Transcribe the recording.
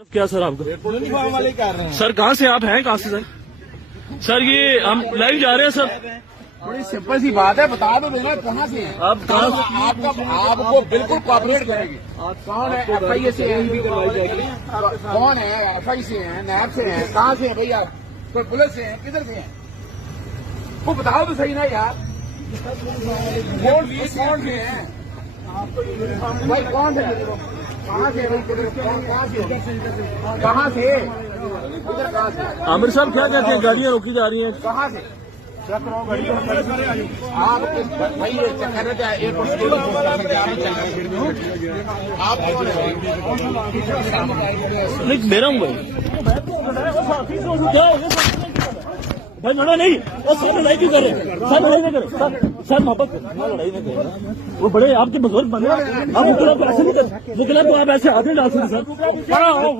क्या सर आपको यूनिफॉर्म वाले कर रहे हैं सर? कहाँ से आप हैं? कहाँ से सर? सर ये हम लाइव जा रहे हैं सर। बड़ी सिंपल सी बात है, बता दो देना कहाँ से हैं आप कहाँ से? आपको बिल्कुल कॉपरेट करेंगे। कौन है? FI से है, कौन है? FI से है, नैब से है, कहाँ से है भैया? कोई पुलिस से है, किधर से है? वो बताओ तो सही ना यार। कौन से हैं भाई? कौन से? कहाँ से? कहाँ से? इधर कहाँ से? आमिर साहब क्या कहते हैं? गाड़ियाँ रोकी जा रही हैं। कहाँ से? आप भाई ये चक्कर है क्या? एयरपोर्ट आप कौन है? नहीं मेरा हूँ भाई लड़ा नहीं। और सर लड़ाई क्यों करे? सर लड़ाई नहीं करे सर मोहब्बत लड़ाई नहीं करे। वो बड़े आपके बुजुर्ग बने, आप मुकला को ऐसे नहीं कर, मुकला को आप ऐसे हाथ नहीं डाल सकते सर।